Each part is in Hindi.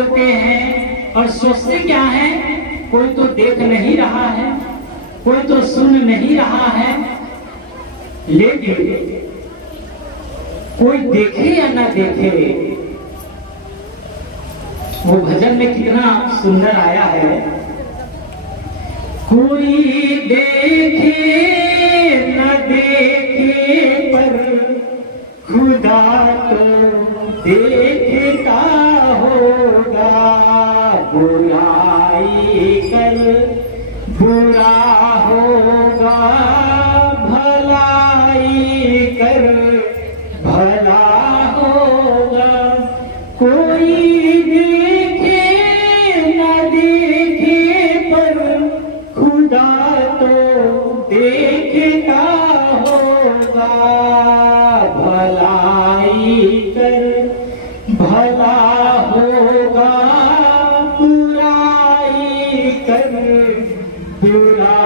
बोलते हैं और सोचते क्या है, कोई तो देख नहीं रहा है, कोई तो सुन नहीं रहा है। लेकिन कोई देखे या ना देखे, वो भजन में कितना सुंदर आया है। कोई देखे न देखे पर खुदा तो देखता होगा। बुराई कर बुरा होगा, भलाई कर भला होगा। कोई देखे न देखे पर खुदा तो देखता होगा। भलाई कर भला होगा, बुराई कर बुरा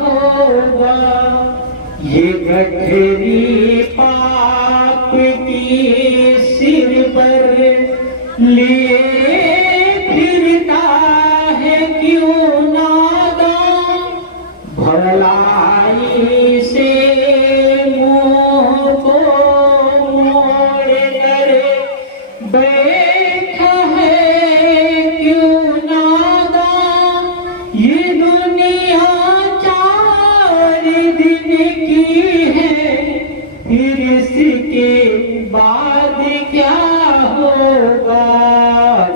होगा। ये गठरी पाप की सिर पर लिए फिरता है क्यों नादान। भलाई से मुंह को मोड़ कर बैठा है क्यों नादान। ये दुनिया 4 दिन की है, फिर इसके बाद क्या होगा।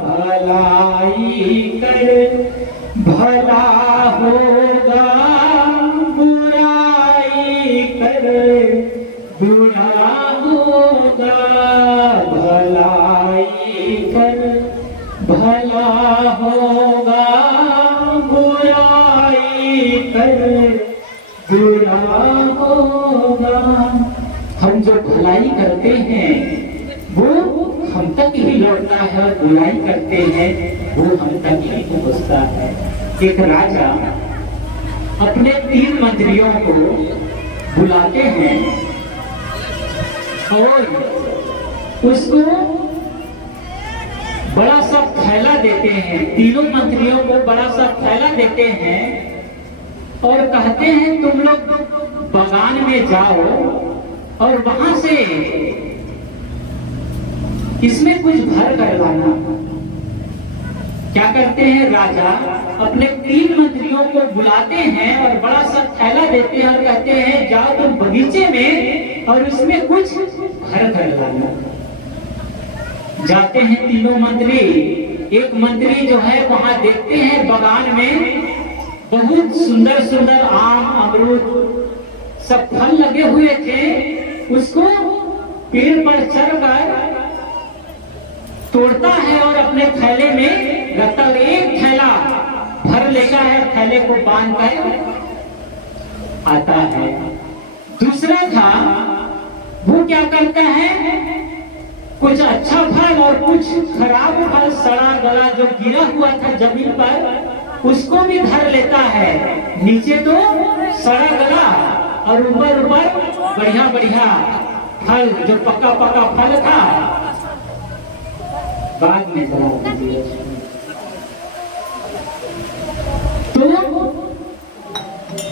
भलाई कर भला होगा, बुराई कर बुरा होगा। भलाई कर भला होगा, बुराई कर बुरा होगा। हम जो भलाई करते हैं वो हम तक ही लौटता है, और बुराई करते हैं वो हम तक ही पहुंचता है। एक राजा अपने 3 मंत्रियों को बुलाते हैं और उसको बड़ा सा थैला देते हैं। तीनों मंत्रियों को बड़ा सा थैला देते हैं और कहते हैं तुम लोग बागान में जाओ और वहां से इसमें कुछ भर कर लाना। क्या करते हैं, राजा अपने 3 मंत्रियों को बुलाते हैं और बड़ा सा थैला देते हैं और कहते हैं जाओ तुम बगीचे में और इसमें कुछ भर कर लाना। जाते हैं तीनों मंत्री। एक मंत्री जो है वहां देखते हैं बागान में बहुत सुंदर सुंदर आम अमरूद सब फल लगे हुए थे। उसको पेड़ पर चढ़कर तोड़ता है और अपने थैले में रखता है। एक थैला भर लेता है, थैले को बांध कर आता है। दूसरा था वो क्या करता है, कुछ अच्छा फल और कुछ खराब फल सड़ा गला जो गिरा हुआ था जमीन पर उसको भी भर लेता है। नीचे तो सड़ा गला और ऊपर बढ़िया बढ़िया फल जो पका पका फल था। बाद में तो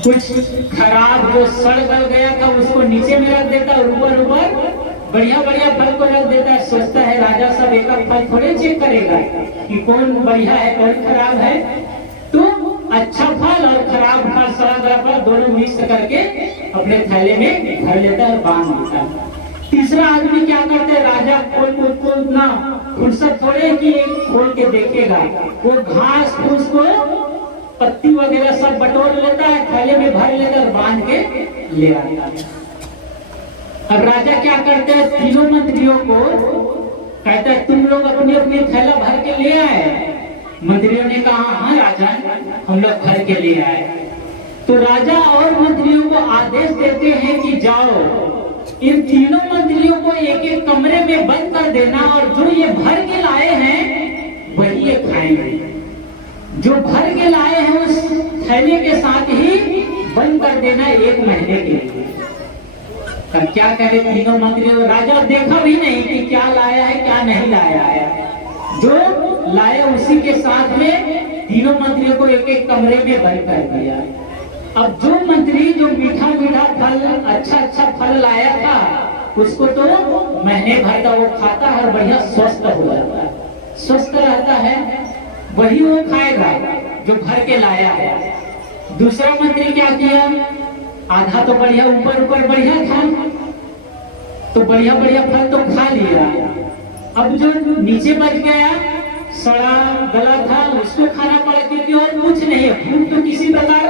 कुछ खराब जो सड़ गल गया था उसको नीचे में रख देता और ऊपर बढ़िया बढ़िया फल को रख देता है। सोचता है राजा सब एक फल थोड़े चेक करेगा कि कौन बढ़िया है कौन खराब है। तो अच्छा फल और खराब फल सड़ा गया फल दोनों मिक्स करके अपने थैले में भर लेता है और बांध देता है। तीसरा आदमी क्या करते हैं, राजा खोल ना फुर्सत थोड़े कि खोल के देखेगा। वो घास फूस को पत्ती वगैरह सब बटोर लेता है, थैले में भर लेता है और बांध के ले आता है। अब राजा क्या करते हैं, तीनों मंत्रियों को कहता है तुम लोग अपनी अपनी थैला भर के ले आए। मंत्रियों ने कहा हाँ राजा हम लोग भर के ले आए। तो राजा और मंत्रियों को आदेश देते हैं कि जाओ इन तीनों मंत्रियों को एक एक कमरे में बंद कर देना और जो ये भर के लाए हैं वही ये खाएंगे। जो भर के लाए हैं उस थैले के साथ ही बंद कर देना 1 महीने के लिए। तब क्या करे तीनों मंत्रियों, राजा देखा भी नहीं कि क्या लाया है क्या नहीं लाया है। जो लाया, उसी के साथ में तीनों मंत्रियों को एक एक कमरे में बंद कर दिया। अब जो मंत्री जो मीठा मीठा फल, अच्छा अच्छा फल लाया था, उसको तो महीने भर का वो खाता है और बढ़िया स्वस्थ हो जाता है, स्वस्थ रहता है, वही वो खाएगा जो भर के लाया है। दूसरा मंत्री क्या किया, आधा तो बढ़िया ऊपर ऊपर बढ़िया था, तो बढ़िया बढ़िया फल तो खा लिया। अब जो नीचे बच गया, सड़ा गला था, उसको खाना पड़ा, क्योंकि और कुछ नहीं है, भूख तो किसी प्रकार,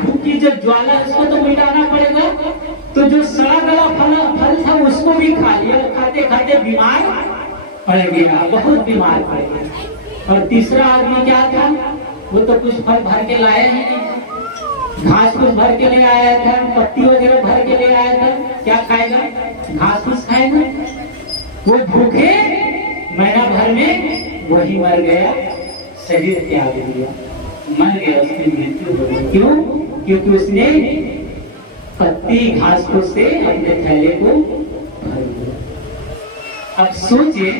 भूख की जो ज्वाला उसको तो मिटाना पड़ेगा। तो जो सड़ा गला फल था उसको भी खा लिया, खाते खाते बीमार पड़ गया, बहुत बीमार पड़ गया। और तीसरा आदमी क्या था, वो तो कुछ फल भर के लाया ही नहीं, घास फूस भर के ले आया था, पत्ती वगैरह भर के ले आया था, क्या खाएगा, घास फूस खाएगा, वो भूखे महीना भर में वही मर गया, शरीर त्याग दिया, मर गया, उसकी मृत्यु हो गई। क्यों? क्योंकि उसने पत्ती घास फूस से अपने थैले को भर दिया। अब सोचिए,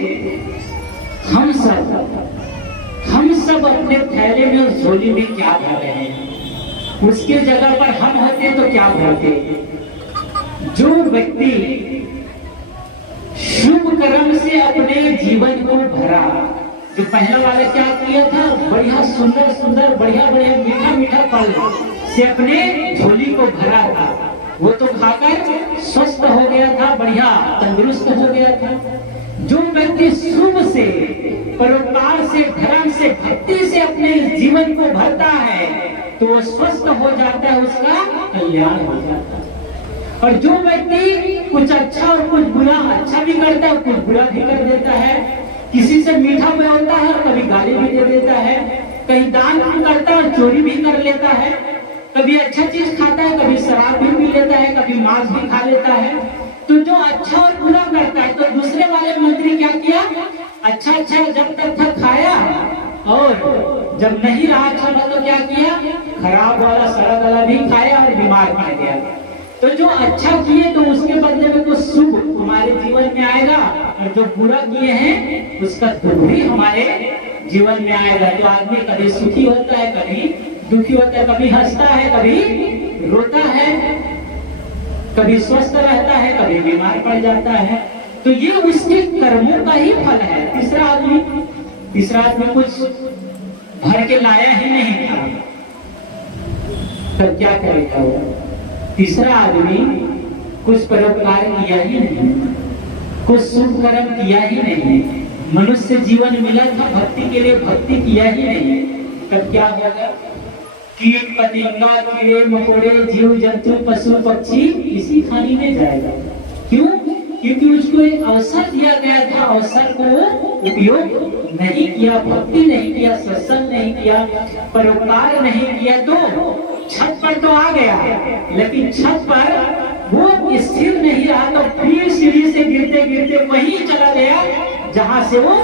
हम सब अपने थैले में और झोली में क्या भर रहे हैं, उसके जगह पर हम होते तो क्या भरते। जो व्यक्ति शुभ कर्म से अपने जीवन को भरा, जो पहला वाले क्या किया था, बढ़िया सुंदर सुंदर बढ़िया बढ़िया मीठा मीठा फल से अपने झोली को भरा था, वो तो खाकर स्वस्थ हो गया था, बढ़िया तंदुरुस्त हो गया था। जो व्यक्ति शुभ से, परोपकार से, धर्म से, भक्ति से अपने जीवन को भरता है तो वो स्वस्थ हो जाता है, उसका कल्याण हो जाता है। और जो व्यक्ति कुछ अच्छा और कुछ बुरा, अच्छा भी करता है और कुछ बुरा भी कर देता है, किसी से मीठा बोलता है और कभी गाली भी दे देता है, कहीं दान भी करता है और चोरी भी कर लेता है, कभी अच्छा चीज खाता है, कभी शराब भी पी लेता है, कभी मांस भी खा लेता है। तो जो अच्छा और बुरा करता है, तो दूसरे वाले मंत्री क्या किया, अच्छा अच्छा जब तक था खाया, और जब नहीं रहा अच्छा तो क्या किया, खराब वाला सड़ा गला भी खाया और बीमार पड़ गया। तो जो अच्छा किए तो उसके बदले में कुछ शुभ हमारे जीवन में आएगा, और जो बुरा किए हैं उसका दुख भी हमारे जीवन में आएगा। तो आदमी कभी सुखी होता है, कभी दुखी होता है, कभी हंसता है, कभी रोता है, कभी स्वस्थ रहता है, कभी बीमार पड़ जाता है। तो ये उसके कर्मों का ही फल है। तीसरा आदमी कुछ भर के लाया ही नहीं था, तब क्या करेगा वो? तीसरा आदमी कुछ परोपकार किया ही नहीं, कुछ शुभ कर्म किया ही नहीं, मनुष्य जीवन मिला था भक्ति के लिए, भक्ति किया ही नहीं, तब क्या होगा? कीट पतंगा, कीड़े मकोड़े, जीव जंतु, पशु पक्षी इसी खानी में जाएगा। क्यों? क्योंकि उसको एक अवसर दिया गया था, अवसर को उपयोग नहीं किया, भक्ति नहीं किया, सत्संग नहीं किया, परोपकार नहीं किया। तो छत पर तो आ गया, लेकिन छत पर वो स्थिर नहीं रहा, तो फिर सीढ़ी से गिरते गिरते वहीं चला गया जहां से वो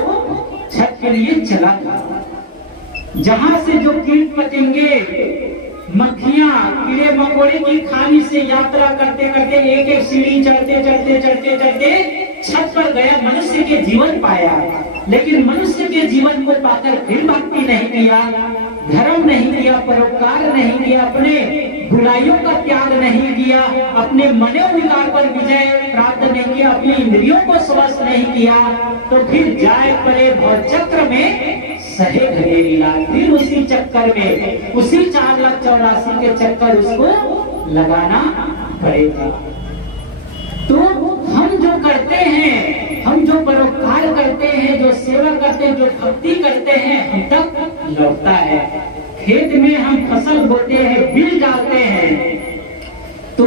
छत के लिए चला था। जहां से जो कीट पतंगे, मक्खियां, कीड़े मकोड़े की खानी से यात्रा करते करते एक एक सीढ़ी चढ़ते चढ़ते चढ़ते चढ़ते छत पर गया, मनुष्य के जीवन पाया। लेकिन मनुष्य के जीवन को पाकर फिर भक्ति नहीं किया, धर्म नहीं किया, परोपकार नहीं किया, अपने बुराइयों का त्याग नहीं किया, अपने मनोविकार पर विजय प्राप्त नहीं किया, अपनी इंद्रियों को स्वस्थ नहीं किया, तो फिर जाए पड़े भवचक्र में सहे घरे लीला। फिर उसी चक्कर में, उसी 4,84,000 के चक्कर उसको लगाना पड़ेगा। तो हम जो करते हैं, हम जो परोपकार करते हैं, जो सेवा करते हैं, जो भक्ति करते हैं, हम तक लौटता है। खेत में हम फसल बोते हैं, बीज डालते हैं, तो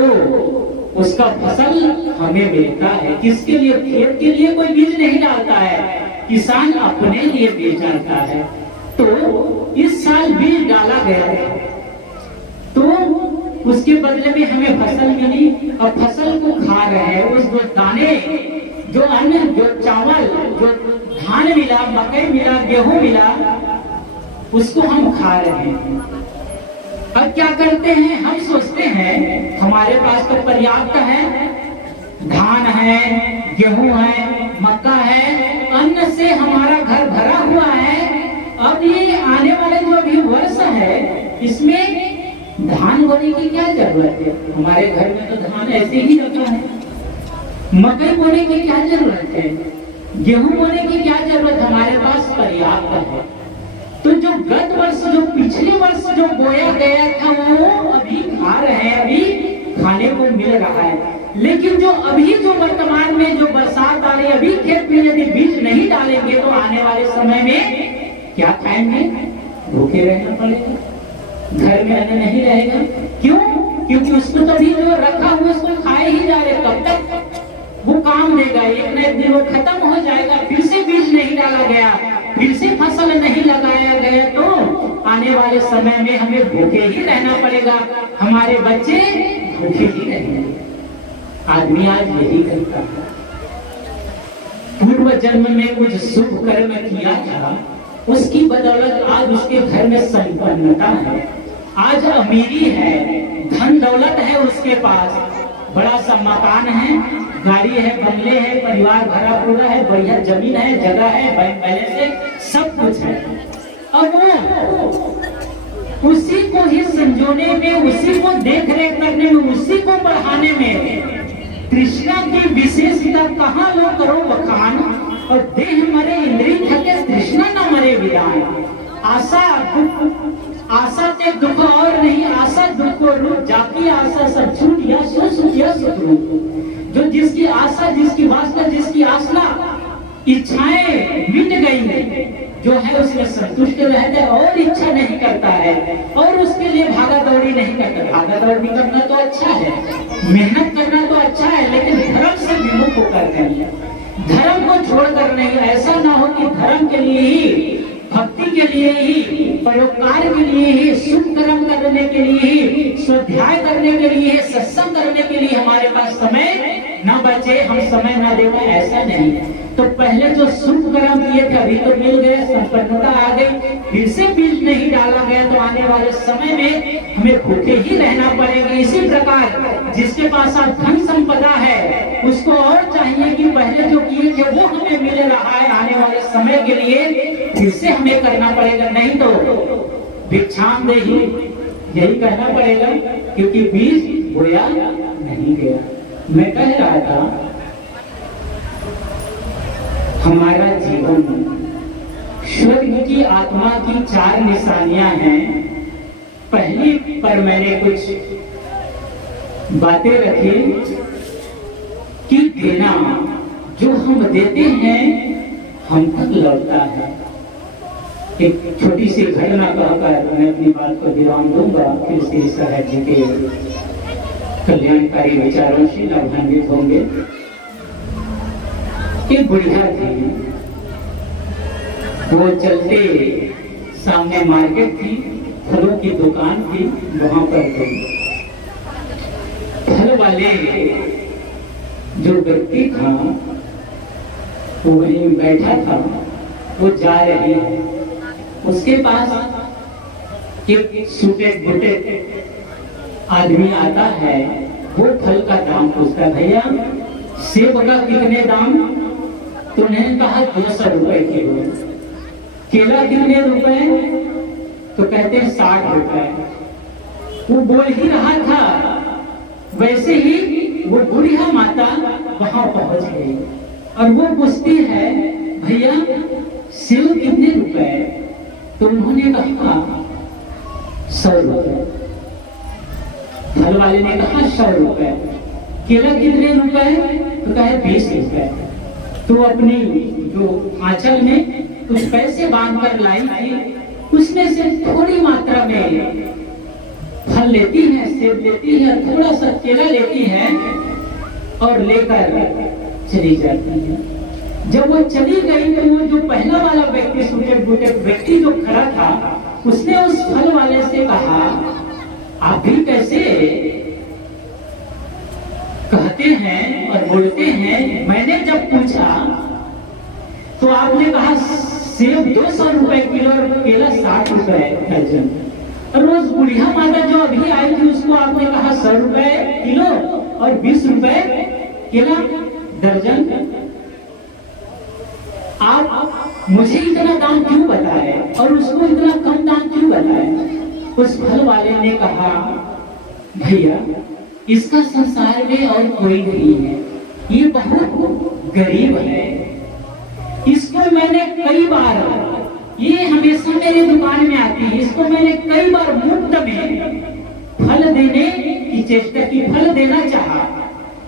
उसका फसल हमें मिलता है। किसके लिए? खेत के लिए कोई बीज नहीं डालता है, किसान अपने लिए बीज डालता है। तो इस साल बीज डाला गया, तो उसके बदले में हमें फसल मिली, और फसल को खा रहे हैं। उस जो दाने, जो अन्न, जो चावल, जो धान मिला, मकई मिला, गेहूं मिला, उसको हम खा रहे हैं। अब क्या करते हैं? हम सोचते हैं हमारे पास तो पर्याप्त है, धान है, गेहूं है, मक्का है, अन्न से हमारा घर भरा हुआ है, इसमें धान बोने की क्या जरूरत है? हमारे घर में तो धान ऐसे ही रखा है। मकई बोने की क्या जरूरत है? गेहूं बोने की क्या जरूरत? हमारे पास पर्याप्त है। तो जो गत वर्ष, जो पिछले वर्ष जो बोया गया था वो अभी खा रहे हैं, अभी खाने को मिल रहा है। लेकिन जो अभी जो वर्तमान में जो बरसात आ रही है, अभी खेत में यदि बीज नहीं डालेंगे तो आने वाले समय में क्या खाएंगे? भूखे रहना पड़ेगा, घर में अन्न नहीं रहेगा। क्यों? क्योंकि उसको तो अभी जो रखा हुआ उसको खाए ही जा रहे। कब तक वो काम देगा? एक न एक दिन वो खत्म हो जाएगा। फिर से बीज नहीं डाला गया, फिर से फसल नहीं लगाया गया तो आने वाले समय में हमें भूखे ही रहना पड़ेगा, हमारे बच्चे भूखे ही रहेंगे। आदमी आज यही करता है। पूर्व जन्म में कुछ शुभ कर्म किया था, उसकी बदौलत आज उसके घर में संपन्नता है, आज अमीरी है, धन दौलत है उसके पास, बड़ा सा मकान है, गाड़ी है, बंगले है, परिवार भरा पूरा है, बढ़िया जमीन है, जगह है, बैंक बैलेंस है, सब कुछ है। अब वो उसी को ही संजोने में, उसी को देख रेख करने में, उसी को बढ़ाने में तृष्णा की विशेषता कहाँ लो करो बखान। और देह मरे इंद्रिय थके, तृष्णा न मरे विदान। आशा आशा से दुख और नहीं, आशा दुख को रूप, जाकी आशा सब छूट या सुख या सुख रूप। जो जिसकी आशा, जिसकी वासना, जिसकी आसना, इच्छाएं मिट गई है, जो है उसमें संतुष्ट रहता है और इच्छा नहीं करता है और उसके लिए भागा दौड़ी नहीं करता। भागा दौड़ी करना तो अच्छा है, मेहनत करना तो अच्छा है, लेकिन धर्म से विमुख होकर करिए, धर्म को छोड़कर नहीं। ऐसा ना हो कि धर्म के लिए ही, भक्ति के लिए ही, परोपकार के लिए ही, शुभ कर्म करने के लिए ही, स्वाध्याय करने के लिए, सत्संग करने के लिए हमारे पास समय न बचे, हम समय न दे पाए, ऐसा नहीं। तो पहले जो शुभ कर्म किए थे अभी तो मिल गए, संपन्नता आ गई, फिर से बीज नहीं डाला गया तो आने वाले समय में हमें भूखे ही रहना पड़ेगा। इसी प्रकार जिसके पास आज धन संपदा है उसको और चाहिए कि पहले जो किए थे वो हमें मिल रहा है, आने वाले समय के लिए फिर से हमें करना पड़ेगा, नहीं तो भिक्षाम देहि यही कहना पड़ेगा, क्योंकि बीज बोया नहीं गया। मैं कह रहा था हमारा जीवन, स्वर्ग की आत्मा की 4 निशानियां हैं। पहली पर मैंने कुछ बातें रखी कि देना, जो हम देते हैं हम तक लौटता है। एक छोटी सी घटना कहकर मैं अपनी बात को विराम दूंगा, फिर श्री साहब जी के कल्याणकारी विचारों से लाभान्वित होंगे। एक बुढ़िया थी, वो चलते सामने मार्केट थी, फलों की दुकान थी, वहां पर गई। फल वाले जो व्यक्ति था वो वहीं बैठा था, वो जा रही है, उसके पास एक सूटेड बूटेड आदमी आता है, वो फल का दाम पूछता, भैया सेब का कितने दाम? तो उन्होंने कहा 200 रुपए किलो। केला कितने रुपए? तो कहते हैं 60 रुपए। वो बोल ही रहा था, वैसे ही वो बुढ़िया माता वहां पहुंच गई और वो पूछती है, भैया सेब कितने रुपए? तो उन्होंने कहा 100 रुपए। फल वाले ने कहा 100 रुपए। केला कितने रुपए? तो कहे 20 रुपए। तो अपनी जो आंचल में कुछ पैसे बांध कर लाई थी, उसमें से थोड़ी मात्रा में फल लेती है, सेब लेती है, थोड़ा सा केला लेती है और लेकर चली जाती है। जब वो चली गई तो वो जो पहला वाला व्यक्ति, सूटेड बूटेड व्यक्ति जो खड़ा था, उसने उस फल वाले से कहा, आप भी कैसे कहते हैं और बोलते हैं? मैंने जब पूछा तो आपने कहा सेब 200 रुपए किलो और केला 60 रुपए दर्जन। और रोज बुढ़िया माता जो अभी आई थी उसको आपने कहा 100 रुपए किलो और 20 रुपए केला दर्जन। आप मुझे इतना दाम क्यों बताए और उसको इतना कम दाम क्यों बताए? उस फल वाले ने कहा, भैया इसका संसार में और कोई नहीं है, ये बहुत गरीब है, इसको मैंने कई बार, ये हमेशा मेरी दुकान में आती है, इसको मैंने कई बार मुफ्त में फल देने की चेष्टा की, फल देना चाहा,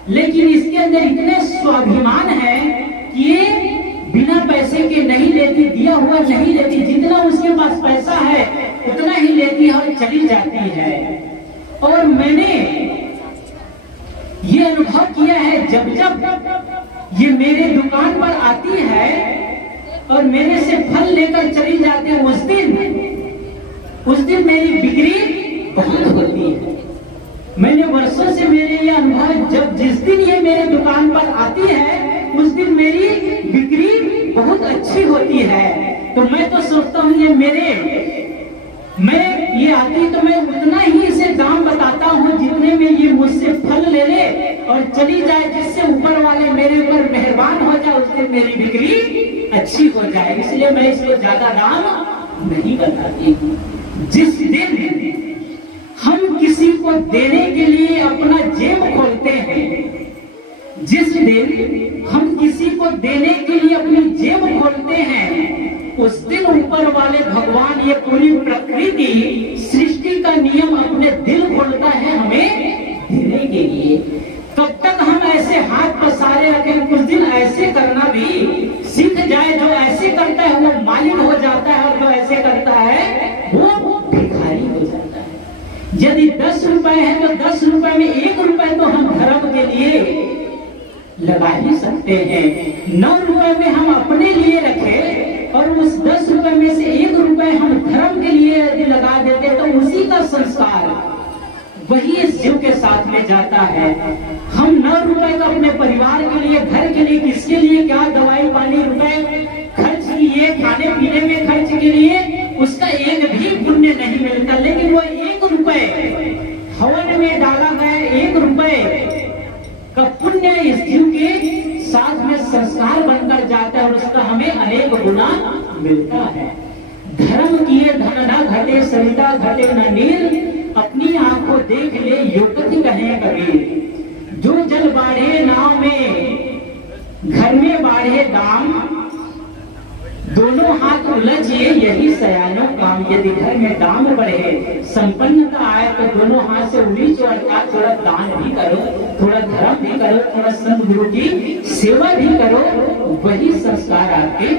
लेकिन इसके अंदर इतने स्वाभिमान है कि ये बिना पैसे के नहीं लेती, दिया हुआ नहीं लेती, जितना उसके पास पैसा है उतना ही लेती है और चली जाती है। और मैंने ये अनुभव किया है, जब जब ये मेरे दुकान पर आती है और मेरे से फल लेकर चली जाती है, उस दिन मेरी बिक्री बहुत होती है। मैंने वर्षों से मेरे ये अनुभव, जब जिस दिन ये मेरे दुकान पर आती है उस दिन मेरी बिक्री बहुत अच्छी होती है। तो मैं तो सोचता हूँ ये आती तो मैं उतना ही इसे दाम बताता हूँ जितने में ये मुझसे फल ले ले और चली जाए, जिससे ऊपर वाले मेरे ऊपर मेहरबान हो जाए, उस दिन मेरी बिक्री अच्छी हो जाए। इसलिए मैं इसको ज्यादा दाम नहीं बताती। जिस दिन हम किसी को देने के लिए अपना जेब खोलते हैं, जिस दिन हम किसी को देने के लिए अपनी जेब खोलते हैं, उस दिन ऊपर वाले भगवान, ये पूरी प्रकृति, सृष्टि का नियम अपने दिल खोलता है हमें देने के लिए। कब तक हम ऐसे हाथ पसारे रखें, कुछ दिन ऐसे करना भी सीख जाए। जो ऐसे करता है वो मालिक हो जाता है, और जो ऐसे करता है वो भिखारी हो जाता है। यदि 10 रुपए है तो 10 रुपए में 1 रुपए तो हम धर्म के लिए लगा ही सकते हैं। 9 रुपए में हम अपने लिए रखे और उस 10 रुपए में से 1 रुपए हम धर्म के लिए यदि लगा देते तो उसी का संस्कार वही इस जीव के साथ में जाता है। हम 9 रुपए का अपने परिवार के लिए, घर के लिए, किसके लिए क्या दवाई पानी रुपए खर्च किए, खाने पीने में खर्च के लिए, उसका एक भी पुण्य नहीं मिलता। लेकिन वो 1 रुपए हवन में डाला गया 1 रुपए का पुण्य इस जीव के साथ में संस्कार बनकर जाता है और उसका हमें अनेक गुना मिलता है। धर्म किए धन न घटे, सरिता घटे न नीर, अपनी आंखों देख ले युक्ति कहे कबीर। जो जल बाढ़े नाव में, घर में बाढ़े दाम, दोनों हाथ उलझिए यही सयानो काम। यदि घर में दाम बढ़े, संपन्नता आए तो दोनों हाथ से उलीझो, अर्थात थोड़ा दान भी करो, थोड़ा धर्म भी करो, थोड़ा संत गुरु की सेवा भी करो, वही संस्कार आपके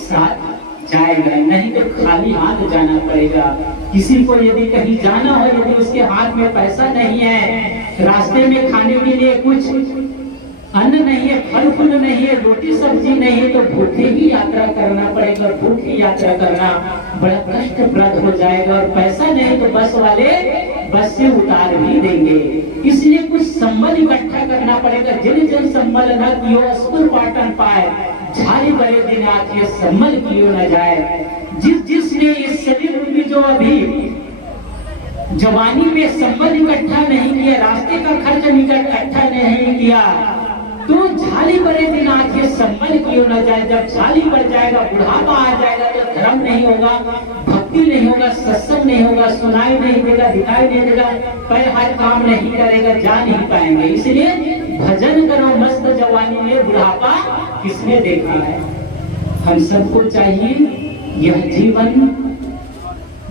साथ जाएगा। नहीं तो खाली हाथ जाना पड़ेगा। किसी को यदि कहीं जाना हो, यदि उसके हाथ में पैसा नहीं है, रास्ते में खाने के लिए कुछ अन्न नहीं है, फल फूल नहीं है, रोटी सब्जी नहीं है, तो भूखे ही यात्रा करना पड़ेगा। भूखे यात्रा करना बड़ा कष्टप्रद हो जाएगा। और पैसा नहीं तो बस वाले बस से उतार भी देंगे। इसलिए कुछ संबल इकट्ठा करना पड़ेगा। जिन जिन संबल न कियो अस्कुर पाटन पाए, झाली बड़े दिन आके संबल कियो न जाए। जिसने इस शरीर में जो अभी जवानी में संबल इकट्ठा नहीं किया, रास्ते का खर्च इकट्ठा नहीं किया, तो झाली बड़े दिन आके संबल क्यों न जाए। जब झाली बढ़ जाएगा, बुढ़ापा आ जाएगा, तो धर्म नहीं होगा, भक्ति नहीं होगा, सत्संग नहीं होगा, सुनाई नहीं देगा, दिखाई नहीं देगा, पैर हाथ काम नहीं करेगा, जा नहीं पाएंगे। इसलिए भजन करो मस्त जवानी में, बुढ़ापा किसने देखा है। हम सबको चाहिए, यह जीवन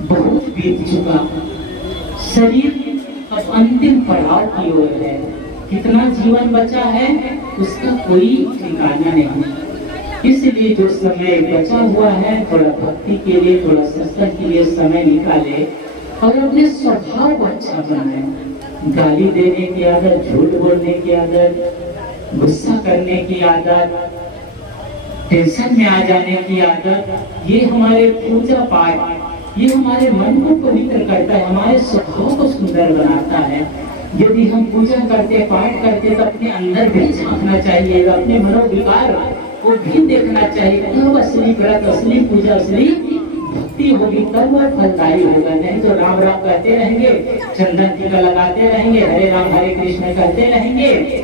बहुत बीत चुका, शरीर अब अंतिम पड़ाव की ओर है। कितना जीवन बचा है उसका कोई ठिकाना नहीं। इसलिए जो समय बचा हुआ है, थोड़ा भक्ति के लिए, थोड़ा सत्संग के लिए समय निकाले और अपने स्वभाव को अच्छा बनाए। गाली देने की आदत, झूठ बोलने की आदत, गुस्सा करने की आदत, टेंशन में आ जाने की आदत, ये हमारे पूजा पाठ, ये हमारे मन को पवित्र करता है, हमारे स्वभाव को सुंदर बनाता है। यदि हम पूजा करते, पाठ करते, तो अपने अंदर भी झांकना चाहिए, अपने मनोविकार को भी देखना चाहिए। तब असली व्रत, असली पूजा, असली भक्ति होगी, तब वह फलदायी होगा। नहीं तो राम राम कहते रहेंगे, चंदन टीका लगाते रहेंगे, हरे राम हरे कृष्ण कहते रहेंगे,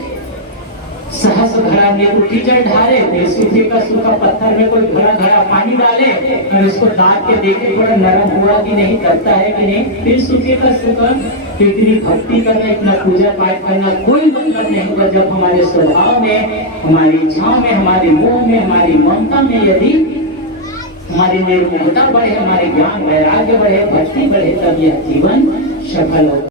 सहस घड़ा में उठी जल ढाले, फिर सूखे का सूखा पत्थर में कोई घड़ा घड़ा पानी डाले और उसको दाग के देखे थोड़ा नरम हुआ कि नहीं, करता है कि नहीं, फिर सूखे का सूखा। तो इतनी भक्ति करना, इतना पूजा पाठ करना कोई मतलब नहीं होगा जब हमारे स्वभाव में, हमारी इच्छाओं में, हमारे मोह में, हमारी ममता में यदि हमारी निर्मलता बढ़े, हमारे ज्ञान वैराग्य बढ़े, भक्ति बढ़े, तब यह जीवन सफल होगा।